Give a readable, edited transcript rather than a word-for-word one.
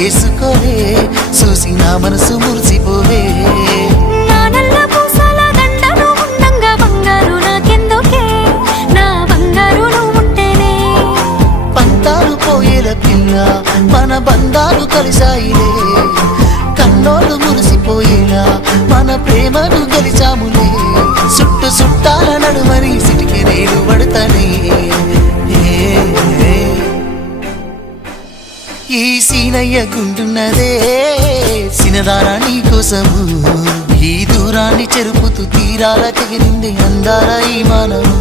చేసుకోవే చూసి నా మనసు మురిసిపోవే పిల్ల మన బంధాలు కలిసాయిలే కన్నోళ్ళు మురిసిపోయేలా మన ప్రేమను గెలిచాములే చుట్టు చుట్టాల నడుమని సిటికి నేను పడతానే ఈ సీనయ్య గుంటున్నదే సినదారా నీ కోసము ఈ దూరాన్ని చెరుపుతూ తీరాల తెగిరింది అందాల ఈ మానవు